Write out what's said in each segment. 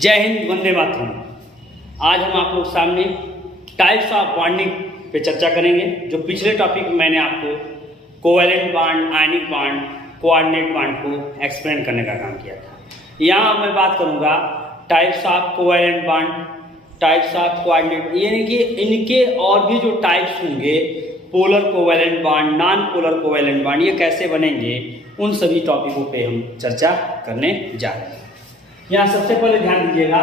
जय हिंद, वंदे मातरम। आज हम आप लोग सामने टाइप्स ऑफ बॉन्डिंग पे चर्चा करेंगे। जो पिछले टॉपिक में मैंने आपको covalent bond, ionic bond, coordinate bond को एक्सप्लेन करने का काम किया था। यहाँ मैं बात करूँगा types of covalent bond, types of coordinate, यानी कि इनके और भी जो टाइप्स होंगे, polar covalent bond, non polar covalent bond, ये कैसे बनेंगे, उन सभी टॉपिकों पे हम चर्चा करने जा रहे हैं। यहाँ सबसे पहले ध्यान दीजिएगा,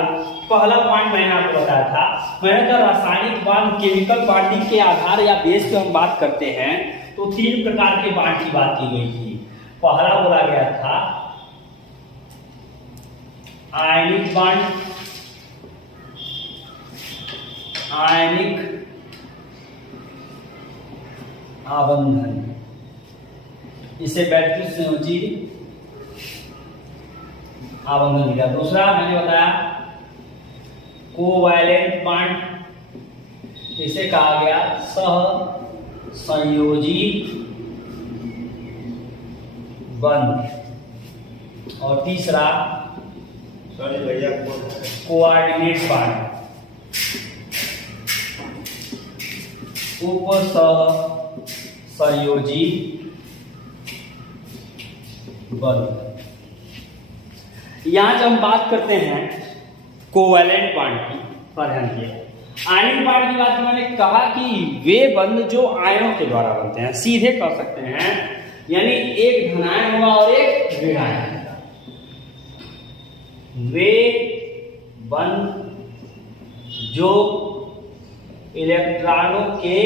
पहला पॉइंट मैंने आपको बताया था, मैंने कहा रासायनिक बॉन्ड केमिकल बॉन्डिंग के आधार या बेस पे हम बात करते हैं तो तीन प्रकार के बॉन्ड की बात की गई थी। पहला बोला गया था आयनिक बॉन्ड, आयनिक आबंधन, इसे बैटरी संयोजी आबंधन लिखा। दूसरा मैंने बताया कोवैलेंट बॉन्ड, इसे कहा गया सह संयोजी बंध। और तीसरा कोऑर्डिनेट बॉन्ड, उप सह संयोजी बंध। यहां जब हम बात करते हैं कोवैलेंट बॉन्ड की, पर ध्यान दिए आयनिक बॉन्ड की बात मैंने कहा कि वे बंध जो आयनों के द्वारा बनते हैं, सीधे कह सकते हैं, यानी एक धनायन होगा और एक ऋणायन। वे बंध जो इलेक्ट्रॉनों के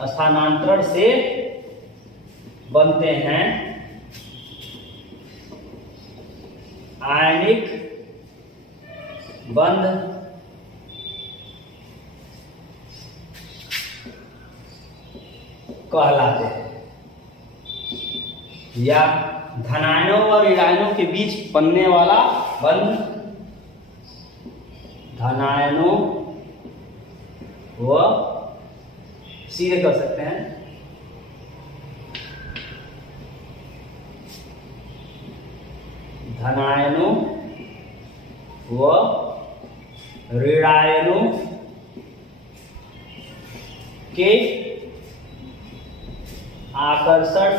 स्थानांतरण से बनते हैं, आयनिक बंध कहलाते हैं। या धनायनों और ऋणायनों के बीच बनने वाला बंध धनायनों व सीधे कर सकते हैं धनायनों व ऋणायनों के आकर्षण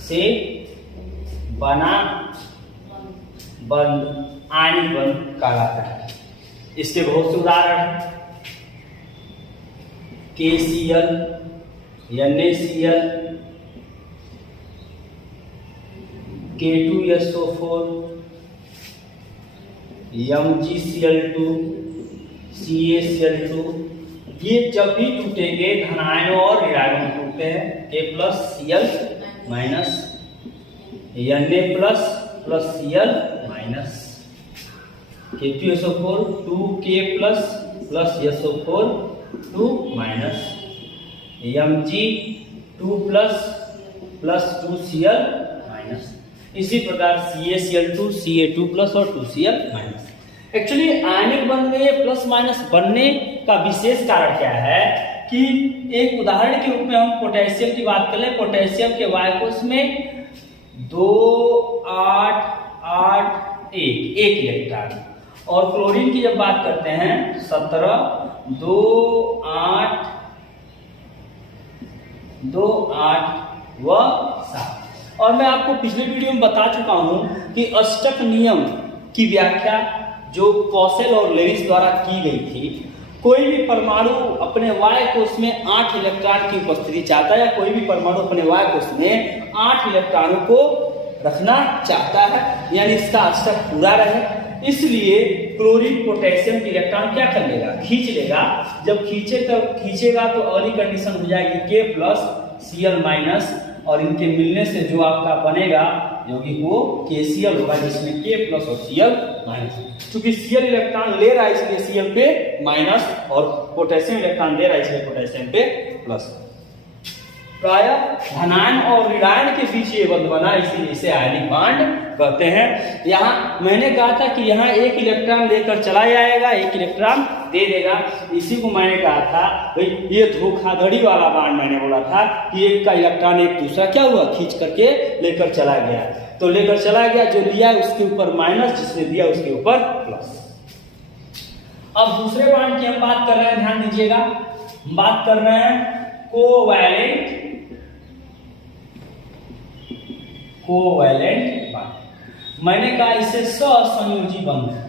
से बना बंध आयनिक बंध कहलाता है। इसके बहुत से उदाहरण हैं, KCl, NaCl, K2SO4, MgCl2, CaCl2, ये जब भी टूटेंगे धनायनों और ऋणायनों में टूटते हैं, K+Cl minus, Na++Cl minus, K2SO4 2K++SO4 2 minus, Mg2++2Cl minus. इसी प्रकार CaCl2 Ca2+ और 2Cl माइनस। एक्चुअली आयनिक बंध में प्लस माइनस बनने का विशेष कारण क्या है कि एक उदाहरण के रूप में हम पोटेशियम की बात कर ले। पोटेशियम के वायु कोश में 2 8 8 1 इलेक्ट्रॉन, और क्लोरीन की जब बात करते हैं 17 2 8 2 8 व 7। और मैं आपको पिछले वीडियो में बता चुका हूं कि अष्टक नियम की व्याख्या जो कौशल और लेविस द्वारा की गई थी। कोई भी परमाणु अपने वायु कोश में 8 इलेक्ट्रॉन की उपस्थिति चाहता है, या कोई भी परमाणु अपने वायु कोश में 8 इलेक्ट्रॉनों को रखना चाहता है, यानी इसका अष्टक पूरा रहे। इसलिए क्लोरीन पोटेशियम के इलेक्ट्रॉन क्या कर लेगा, खींच लेगा। जब खींचेगा तो अगली कंडीशन हो जाएगी K+Cl माइनस, और इनके मिलने से जो आपका बनेगा जो कि वो KCl होगा, जिसमें K+ और Cl माइनस। क्योंकि Cl इलेक्ट्रॉन ले रहा है इसलिए Cl पे माइनस, और पोटेशियम इलेक्ट्रॉन दे रहा है इसलिए पोटेशियम पे प्लस। प्रायः धनायन और ऋणायन के बीच ये बंध बना, इसीलिए इसे आयनिक बॉन्ड कहते हैं। यहाँ मैंने कहा था कि यहाँ एक इलेक्ट्रॉन लेकर चला जाएगा, एक इलेक्ट्रॉन दे देगा। इसी को मैंने कहा था भाई ये धोखाधड़ी वाला बॉन्ड। मैंने बोला था कि एक का इलेक्ट्रॉन एक दूसरा क्या हुआ, खींच करके लेकर चला गया। तो लेकर चला गया, जो लिया उसके ऊपर माइनस, जिसने दिया उसके ऊपर प्लस। अब दूसरे बॉन्ड की हम बात कर रहे हैं, ध्यान दीजिएगा। हम बात कर रहे हैं कोवैलेंट बॉन्ड। मैंने कहा इसे सहसंयोजी बंध है।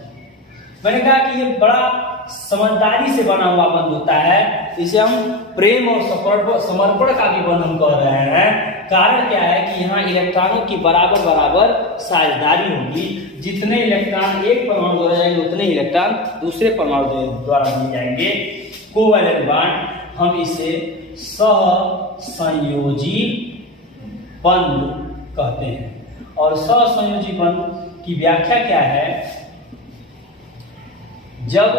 मैंने कहा कि ये बड़ा समझदारी से बना हुआ बंध होता है। इसे हम प्रेम और समर्पण का भी बंध हम कह रहे हैं। कारण क्या है कि यहाँ इलेक्ट्रॉनों की बराबर बराबर साझेदारी होगी। जितने इलेक्ट्रॉन एक परमाणु द्वारा जाएंगे उतने इलेक्ट्रॉन दूसरे परमाणु द्वारा दिए जाएंगे। कोवैलेंट बॉन्ड हम इसे सहसंयोजी बंध कहते हैं। और सहसंयोजी बंध की व्याख्या क्या है, जब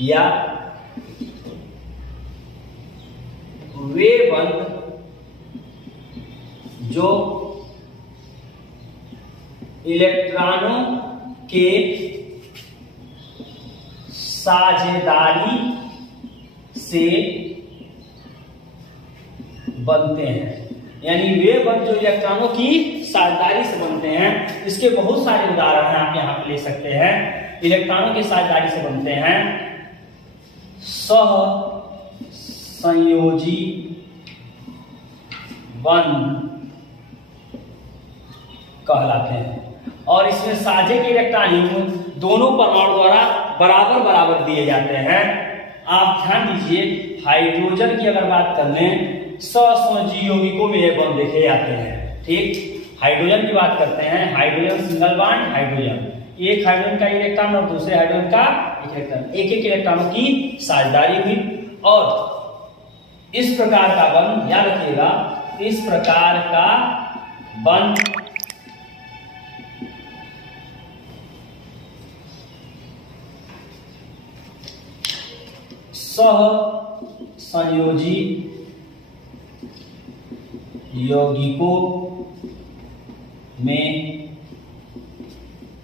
या वे बंध जो इलेक्ट्रॉनों के साझेदारी से बनते हैं, यानी वे बंध जो इलेक्ट्रॉनों की साझेदारी से बनते हैं। इसके बहुत सारे उदाहरण आप यहाँ पे ले सकते हैं। इलेक्ट्रॉनों की साझेदारी से बनते हैं सहसंयोजी बंध कहलाते हैं। और इसमें साझे के इलेक्ट्रॉन दोनों परमाणु द्वारा बराबर बराबर दिए जाते हैं। आप ध्यान दीजिए, हाइड्रोजन की अगर बात कर लें, सहसंयोजी यौगिकों में ये बंध देखे जाते हैं। ठीक, हाइड्रोजन की बात करते हैं, हाइड्रोजन सिंगल बॉन्ड हाइड्रोजन, एक हाइड्रोजन का इलेक्ट्रॉन और दूसरे हाइड्रोजन का इलेक्ट्रॉन, एक एक इलेक्ट्रॉनों की साझेदारी हुई। और इस प्रकार का बंध याद रखिएगा, इस प्रकार का बंध सहसंयोजी यौगिकों में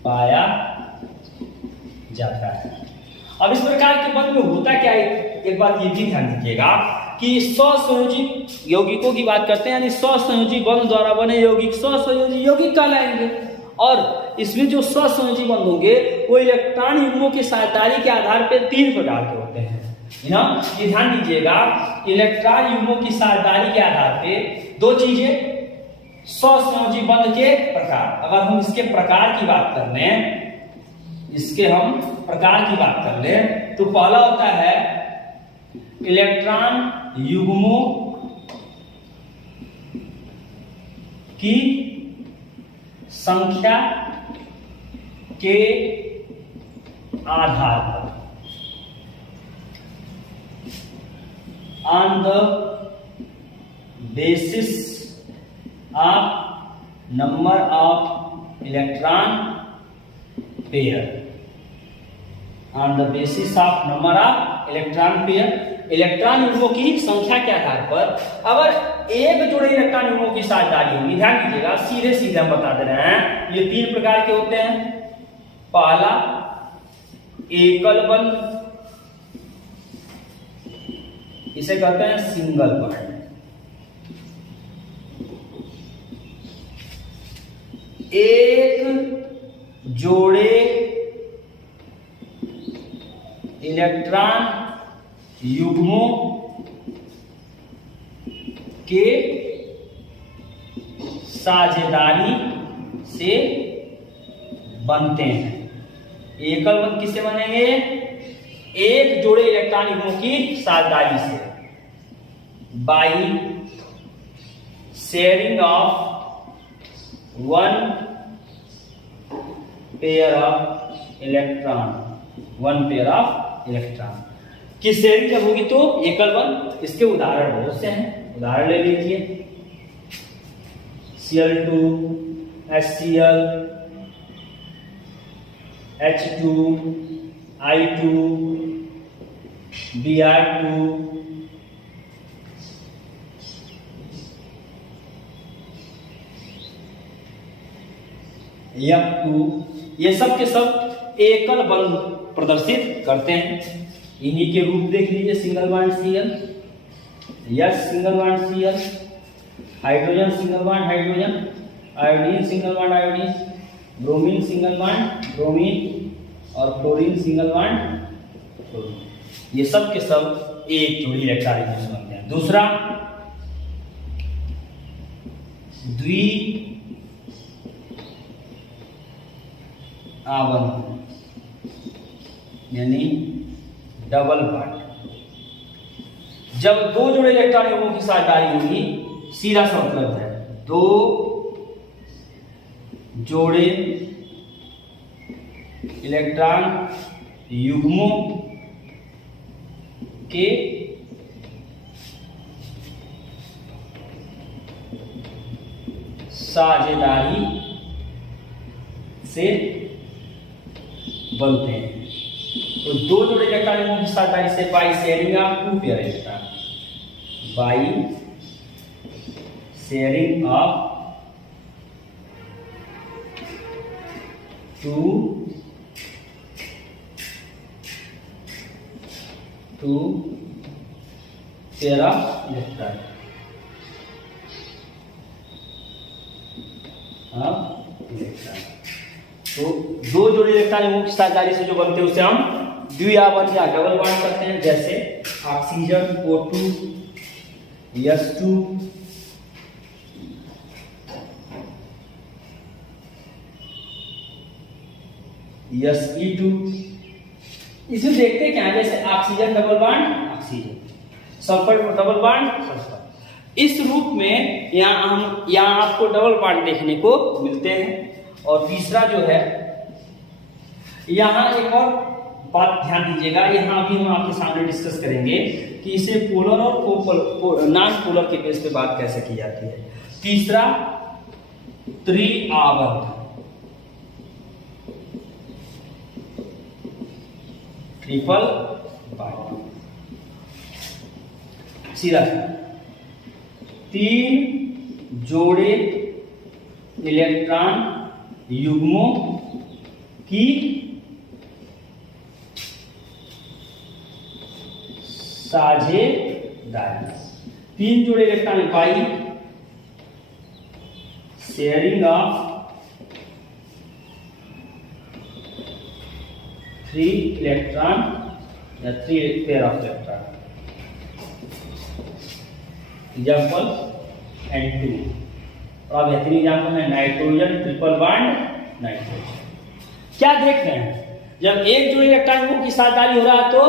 पाया जाता है। अब इस प्रकार के बंध में होता क्या है, एक बात ये भी ध्यान दीजिएगा कि सहसंयोजी यौगिकों की बात करते हैं, यानी सहसंयोजी बंध द्वारा बने यौगिक सहसंयोजी यौगिक कहलाएंगे। और इसमें जो सहसंयोजी बंध होंगे वो इलेक्ट्रॉन युग्मों की साझेदारी के आधार पर 3 प्रकार के होते हैं। ये ध्यान दीजिएगा, इलेक्ट्रॉन युग्मों की साझेदारी के आधार पे 2 चीजें, सहसंयोजी बंध के प्रकार। अगर हम इसके प्रकार की बात कर लें, इसके हम प्रकार की बात कर लें, तो पहला होता है इलेक्ट्रॉन युग्मों की संख्या के आधार पर, on the basis of number of electron pair, on the basis of number of electron pair, electron युग्मों की संख्या के आधार पर अगर एक जोड़े इलेक्ट्रॉन युग्मों की साझेदारी होगी, ध्यान दीजिएगा, सीधे सीधे हम बता दे रहे हैं, ये 3 प्रकार के होते हैं। पहला एकल बंध, इसे कहते हैं सिंगल बॉन्ड। एक जोड़े इलेक्ट्रॉन युग्मों के साझेदारी से बनते हैं। एकल बंध किससे बनेंगे, एक जोड़े इलेक्ट्रॉन युग्मों की साझेदारी से, by sharing of one pair of electron, one pair of electron की शेयरिंग जब होगी तो एकल बंध। इसके उदाहरण बहुत से हैं, उदाहरण ले लीजिए, Cl2, HCl, H2, I2 Br2 F2, ये सब के सब एकल बंध प्रदर्शित करते हैं। इन्हीं के रूप देख लीजिए, single bond Cl, yes single bond Cl, hydrogen single bond hydrogen, iodine single bond iodine, bromine single bond bromine और क्लोरीन सिंगल बॉन्ड क्लोरीन। ये सब के सब एक जोड़ी इलेक्ट्रॉनिक बनते हैं। दूसरा, द्वि आबंध यानी डबल बॉन्ड। जब दो जोड़े इलेक्ट्रॉनों की साझेदारी होगी, सीधा सा मतलब है दो जोड़े इलेक्ट्रॉन युग्मों के साझेदारी से बनते हैं। तो दो जोड़े इलेक्ट्रॉनों की साझेदारी से by sharing of two pair electron, by sharing of two pair of electron तो दो जोड़े इलेक्ट्रॉन की साझेदारी से जो बनते हैं उसे हम द्विआबंध या डबल बॉन्ड करते हैं। जैसे ऑक्सीजन O2 S2 SE2। इसमें देखते क्या है, जैसे oxygen double bond oxygen, sulphur double bond sulphur. इस रूप में यहाँ आपको डबल बॉन्ड देखने को मिलते हैं। और तीसरा जो है, यहाँ एक और बात ध्यान दीजिएगा, यहाँ अभी हम आपके सामने डिस्कस करेंगे कि इसे पोलर और नॉन पोलर के बेस पे बात कैसे की जाती है। तीसरा, त्रिआबंध, ट्रिपल बॉन्ड। सीधा तीन जोड़े इलेक्ट्रॉन युग्मों की साझेदारी, तीन जोड़े electron by sharing of three electron या three pair of electron. Example N2, और बेहतरीन एग्जाम्पल है नाइट्रोजन ट्रिपल बॉन्ड नाइट्रोजन। क्या देख रहे हैं, जब एक जोड़ी इलेक्ट्रॉनों की साझेदारी हो रहा है तो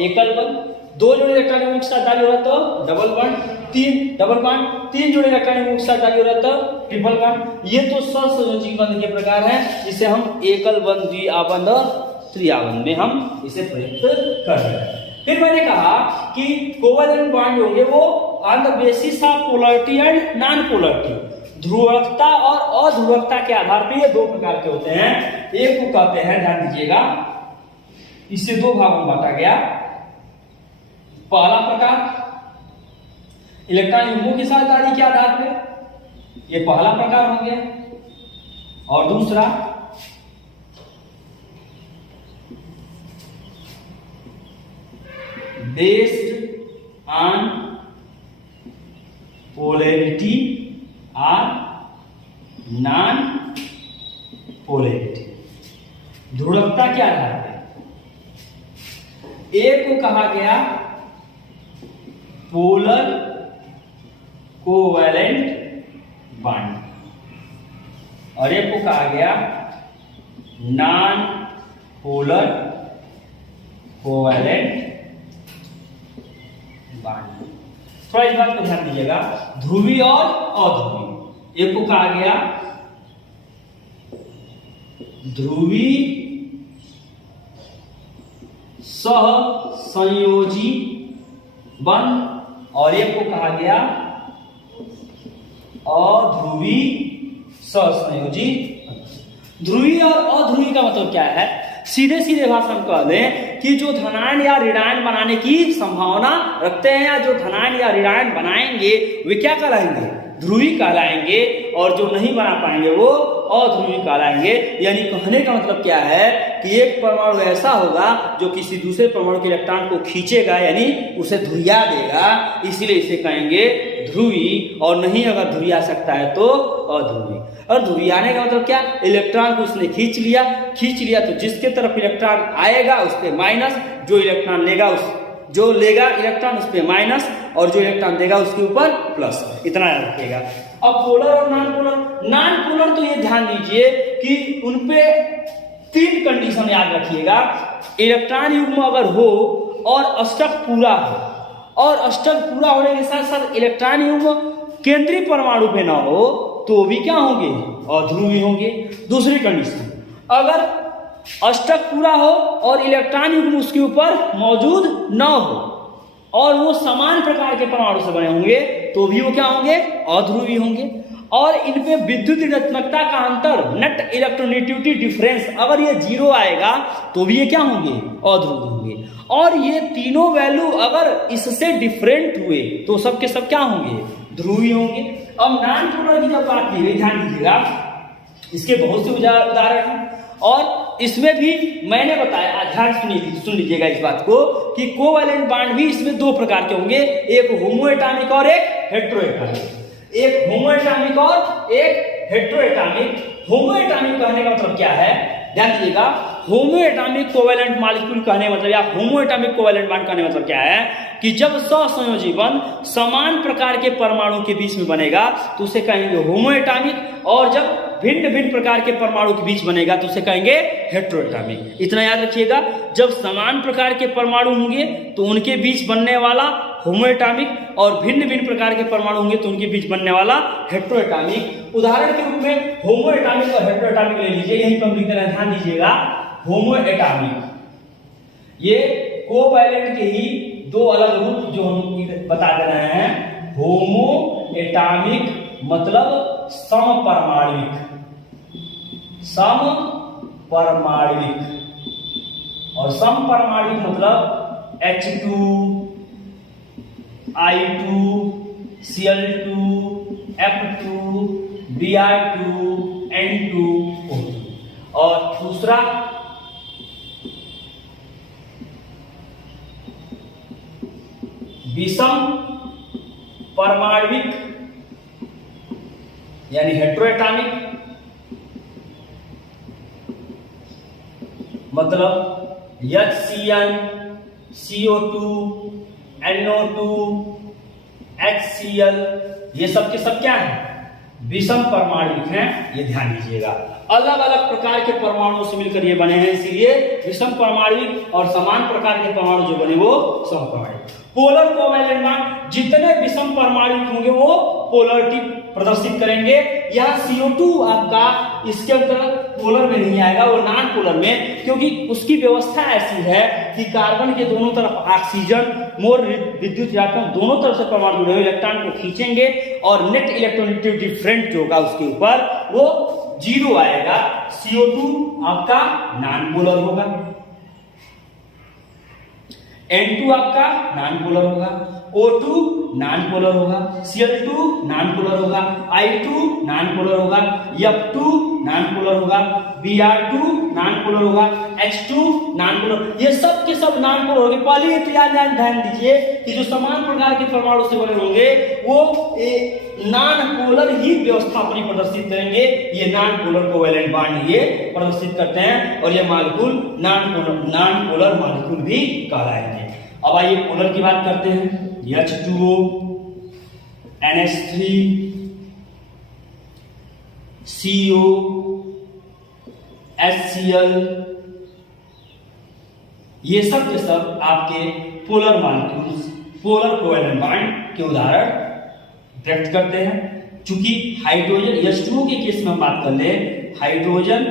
एकल बंध, दो जोड़ी इलेक्ट्रॉनों की साझेदारी हो रहा है तो डबल बॉन्ड, तीन डबल बॉन्ड, तीन जोड़ी इलेक्ट्रॉनों की साझेदारी हो रहा है तो ट्रिपल बॉन्ड। ये तो सहसंयोजी बंध के प्रकार है, जिसे हम एकल बंध, द्विआबंध और त्रिआबंध में हम इसे प्रयुक्त कर रहे हैं। फिर मैंने कहा कि कोवैलेंट बॉन्ड होंगे वो on the basis of polarity and non polarity, ध्रुवकता और अध्रुवकता के आधार पर ये दो प्रकार के होते हैं। एक को कहते हैं, ध्यान दीजिएगा, इसे दो भागों में बांटा गया। पहला प्रकार इलेक्ट्रॉन युग्मों की साझेदारी के आधार पर, ये पहला प्रकार हो गया। और दूसरा बेस्ड ऑन पोलैरिटी और नॉन पोलैरिटी, ध्रुवकता के आधार पर। एक को कहा गया पोलर कोवैलेंट बॉन्ड और एक को कहा गया नॉन पोलर कोवैलेंट बॉन्ड। थोड़ा इस बात को ध्यान दीजिएगा, ध्रुवीय और अध्रुवीय। एक को कहा गया ध्रुवीय सहसंयोजी बंध और एक को कहा गया अध्रुवीय सहसंयोजी। ध्रुवीय और अध्रुवीय का मतलब क्या है, सीधे सीधे भाषा में कह दें कि जो धनायन या ऋणायन बनाने की संभावना रखते हैं या जो धनायन या ऋणायन बनाएंगे वे क्या कहलाएंगे, ध्रुवी कहलाएंगे, और जो नहीं बना पाएंगे वो अध्रुवी कहलाएंगे। यानी कहने का मतलब क्या है कि एक परमाणु ऐसा होगा जो किसी दूसरे परमाणु के इलेक्ट्रॉन को खींचेगा, यानी उसे धुरिया देगा, इसीलिए इसे कहेंगे ध्रुवी, और नहीं अगर धुरिया सकता है तो अध्रुवी। और धुरियाने का मतलब क्या, इलेक्ट्रॉन को उसने खींच लिया तो जिसके तरफ इलेक्ट्रॉन आएगा उस पर माइनस, जो इलेक्ट्रॉन लेगा जो लेगा इलेक्ट्रॉन उस पर माइनस, और जो इलेक्ट्रॉन देगा उसके ऊपर प्लस। इतना याद रखिएगा। अब पोलर और नॉन पोलर तो ये ध्यान दीजिए कि उनपे 3 कंडीशन याद रखिएगा। इलेक्ट्रॉन युग्म अगर हो और अष्टक पूरा हो, और अष्टक पूरा होने के साथ साथ इलेक्ट्रॉन युग्म केंद्रीय परमाणु पे ना हो, तो भी क्या होंगे, अध्रुवी होंगे। दूसरी कंडीशन, अगर अष्टक पूरा हो और इलेक्ट्रॉन युग्म उसके ऊपर मौजूद न हो और वो समान प्रकार के परमाणु से बने होंगे, तो भी वो क्या होंगे, अध्रुवी होंगे। और इनपे विद्युत ऋणात्मकता का अंतर, नेट इलेक्ट्रोनेगेटिविटी डिफरेंस, अगर ये 0 आएगा तो भी ये क्या होंगे, अध्रुवी होंगे। और ये तीनों वैल्यू अगर इससे डिफरेंट हुए तो सब के सब क्या होंगे, ध्रुवी होंगे। अब नॉन पोलर की जब बात की गई, ध्यान दीजिएगा, इसके बहुत से उदाहरण हैं, और इसमें भी मैंने बताया, ध्यान सुन लीजिएगा इस बात को, कि कोवैलेंट बॉन्ड भी इसमें 2 प्रकार के होंगे, एक होमोएटॉमिक और एक हेटेरोएटॉमिक। एक होमोएटॉमिक और एक हेटेरोएटॉमिक। होमोएटॉमिक कहने का मतलब क्या है, ध्यान दीजिएगा, होमोएटॉमिक कोवैलेंट मॉलिक्यूल कहने मतलब या होमोएटॉमिक कोवैलेंट बॉन्ड कहने मतलब क्या है कि जब सहसंयोजी बंध समान प्रकार के परमाणु के बीच में बनेगा तो उसे कहेंगे होमोएटॉमिक, और जब भिन्न भिन्न प्रकार के परमाणु के बीच बनेगा तो उसे कहेंगे हेटेरोएटॉमिक। इतना याद रखिएगा, जब समान प्रकार के परमाणु होंगे तो उनके बीच बनने वाला होमोएटॉमिक, और भिन्न भिन्न प्रकार के परमाणु होंगे तो उनके बीच बनने वाला हेटेरोएटॉमिक। उदाहरण के रूप में होमोएटॉमिक और हेटेरोएटॉमिक ले लीजिए, यहीं पर लिख देना, ध्यान दीजिएगा। होमोएटॉमिक ये कोवैलेंट के ही 2 अलग रूप जो हम बता दे रहे हैं। होमोएटॉमिक मतलब समपरमाणविक, और समपरमाणविक मतलब H2, I2, Cl2, F2, Br2, N2, O2। और दूसरा विषम परमाणविक यानी हेटेरोएटॉमिक, मतलब HCl, CO2, NO2, HCl, ये सब के सब क्या है, विषम परमाणविक हैं। ये ध्यान दीजिएगा, अलग अलग प्रकार के परमाणुओं से मिलकर ये बने हैं, इसीलिए विषम परमाणविक, और समान प्रकार के परमाणु जो बने वो समपरमाणविक। पोलर कोवैलेंट बॉन्ड, जितने विषम परमाणु होंगे वो पोलरिटी प्रदर्शित करेंगे। यहाँ CO2 आपका इसके अंतर्गत पोलर में नहीं आएगा, वो नॉन पोलर में, क्योंकि उसकी व्यवस्था ऐसी है कि कार्बन के दोनों तरफ ऑक्सीजन, मोर विद्युत ऋणात्मक, दोनों तरफ से परमाणु जुड़े हुए इलेक्ट्रॉन को खींचेंगे, और नेट इलेक्ट्रोनेगेटिविटी डिफरेंट जो होगा उसके ऊपर वो 0 आएगा। CO2 आपका नॉन पोलर होगा, N2 आपका नॉन पोलर होगा, O2 नॉन पोलर होगा, Cl2 नॉन पोलर होगा, I2 नॉन पोलर होगा, F2 नॉन पोलर होगा, Br2 नॉन पोलर होगा, H2 नॉन पोलर। ये सब के सब नॉन पोलर होंगे। पहले ये ध्यान दीजिए कि जो समान प्रकार के परमाणु से बने होंगे वो नॉन पोलर ही व्यवस्था अपनी प्रदर्शित करेंगे। ये नॉन पोलर कोवैलेंट बॉन्ड ये प्रदर्शित करते हैं, और ये मॉलिक्यूल नॉन पोलर मॉलिक्यूल भी कहलाएंगे। अब आइए पोलर की बात करते हैं। H2O, NH3, CO, HCl, ये सब के सब आपके polar molecules, polar covalent bond के उदाहरण व्यक्त करते हैं। चूंकि हाइड्रोजन H2O के केस में हम बात कर ले, हाइड्रोजन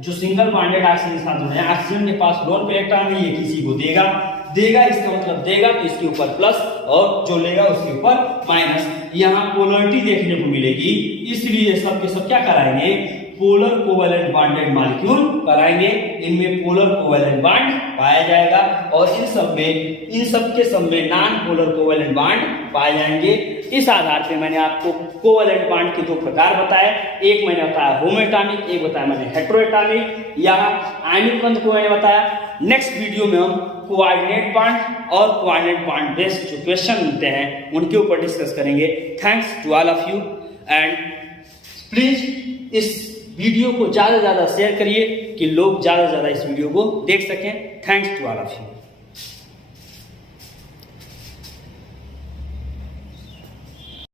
जो सिंगल बॉन्डेड ऑक्सीजन के साथ है, ऑक्सीजन के पास लोन पे इलेक्ट्रॉन नहीं है, किसी को देगा, इसका मतलब देगा तो इसके ऊपर प्लस, और जो लेगा उसके ऊपर माइनस। यहाँ पोलरिटी देखने को मिलेगी, इसलिए सब के सब क्या कराएंगे, पोलर कोवेलेंट बॉन्डेड मॉलिक्यूल कराएंगे, इनमें पोलर कोवेलेंट बॉन्ड पाया जाएगा और इन सब के सब में नॉन पोलर कोवेलेंट बॉन्ड पाए जाएंगे। इस आधार पे मैंने आपको कोवेलेंट बॉन्ड के दो प्रकार बताए, एक मैंने बताया होमोएटॉमिक, एक बताया मैंने हेटेरोएटॉमिक या आयनिक बंध को मैंने बताया। नेक्स्ट वीडियो में हम कोऑर्डिनेट बॉन्ड और कोऑर्डिनेट बॉन्ड बेस्ड जो क्वेश्चन मिलते हैं उनके ऊपर डिस्कस करेंगे। Thanks to all of you and please इस वीडियो को ज्यादा से ज्यादा शेयर करिए कि लोग ज्यादा से ज्यादा इस वीडियो को देख सकें। Thanks to all of you.